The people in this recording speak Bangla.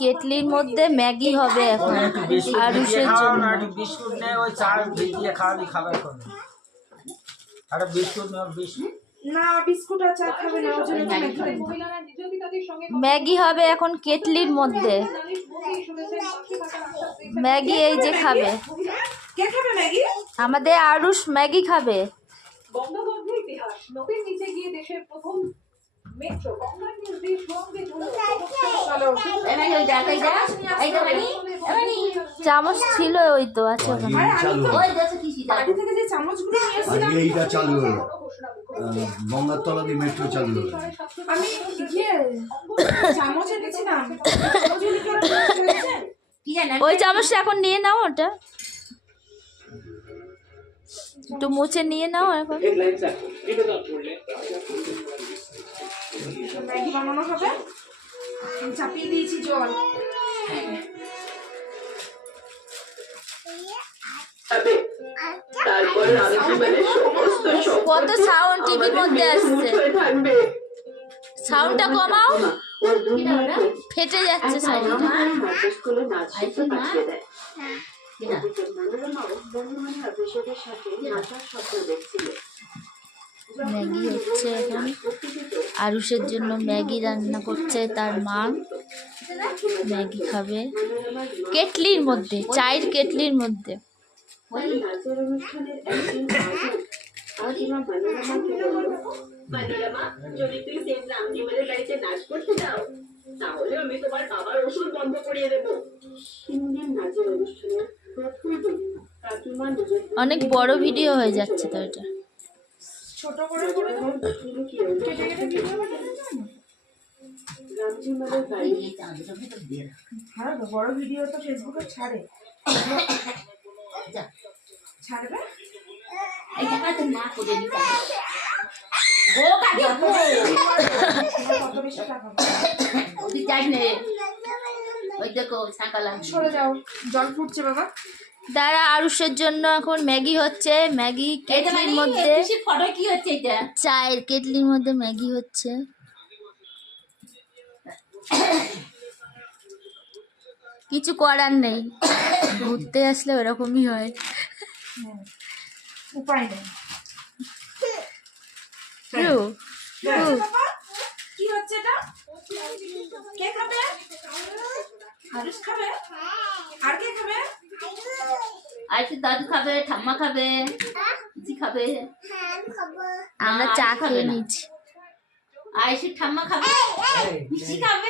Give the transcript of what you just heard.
কেটলির মধ্যে ম্যাগি হবে এখন আরুষের জন্য। বিস্কুট নে ওই চা ভিজিয়ে খাওয়াবি খাবার করবে। আরে বিস্কুট নে বিস্কুট না বিস্কুট আর চা খাবে না ওর জন্য ম্যাগি হবে এখন কেটলির মধ্যে। ম্যাগি এই যে খাবে। কে খাবে ম্যাগি? আমাদের আরুষ ম্যাগি খাবে। বঙ্গবন্ধু ইতিহাস নদীর নিচে গিয়ে দেশের প্রথম মেট্রো গঙ্গার নিচ দিয়ে সুরঙ্গে চামচ ছিল ওই তো আছে বাড়ি থেকে যে চামচগুলো নিয়ে এসেছিলাম এইটা চালু হলো, গঙ্গার তলা দিয়ে মেট্রো চালু হলো। আমি চামচ এনেছিলাম ওই চামচটা এখন নিয়ে নাও, ওটা একটু মুছে নিয়ে নাও এখন। ম্যাগি বানানো হবে, চাপিয়ে দিয়েছি জল। কত সাউন্ড টিভির মধ্যে আসছে, সাউন্ডটা কমাও, ফেটে যাচ্ছে সাউন্ড। ম্যাগি হচ্ছে এখন আরুষের জন্য, ম্যাগি রান্না করছে তার মা। ম্যাগি খাবে কেটলির মধ্যে, চায়ের কেটলির মধ্যে। যদি তুই সেম রামজিমানের বাড়িতে নাচ করতে যাও তাহলে আমি তোমার বাবার ওষুধ বন্ধ করিয়ে দেবো। হিন্দির নাচের অনুষ্ঠানে অনেক বড় ভিডিও হয়ে যাচ্ছে তো এটা। ছোট করে করে কেটে কেটে ভিডিও বানানো। রামজিমানের বাড়ি হ্যাঁ বড় ভিডিও তো ফেসবুকে ছাড়ে, ছাড়বে এই জায়গা তো না করে দিতে কত বেশি টাকা ওই যাই নে, ওই দেখো সাকালা সরে যাও, জল ফুটছে বাবা। দাঁড়া, আরুষের জন্য এখন ম্যাগি হচ্ছে। ম্যাগি কেটলির মধ্যে, ফটো কি হচ্ছে এটা? চায়ের কেটলির মধ্যে ম্যাগি হচ্ছে। কিছু করার নেই, ঘুরতে আসলে ওরকমই হয়, উপায় নেই। কি হচ্ছে এটা? কে খাবে? আরুষ খাবে? আর কে খাবে? আইসে দাদু খাবে, ঠাম্মা খাবে, জি খাবে, আমরা চা খেয়ে নিচ্ছি। আইসে ঠাম্মা খাবে, জি খাবে।